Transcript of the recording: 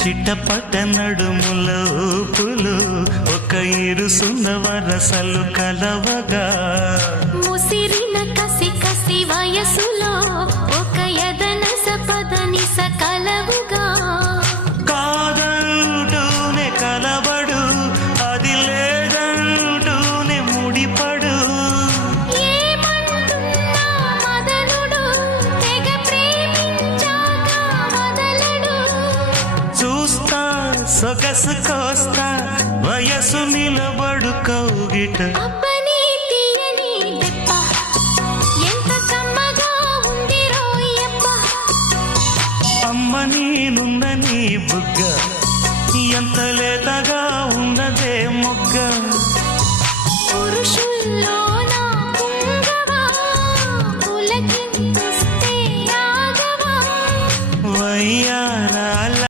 చిట్టపట్ట నడుముల ఊపులు ఒక ఇరుసున్న వరసలు కలవగా ముసిరిన కసి కసి వయసులో ఒక యదనస పదనిస కలవుగా కాదంటూనే కలబడు అది లేదంటూనే ముడిపడు ఏమంటున్నా మదనుడు తెగ ప్రేమించాక వదలడు చూస్తా సొగసు కోస్తా వయసు నిలబడు కౌగిట అబ్బని తీయని దెబ్బ ఎంత కమ్మగా ఉంది రోయప్ప అమ్మ నేనుందని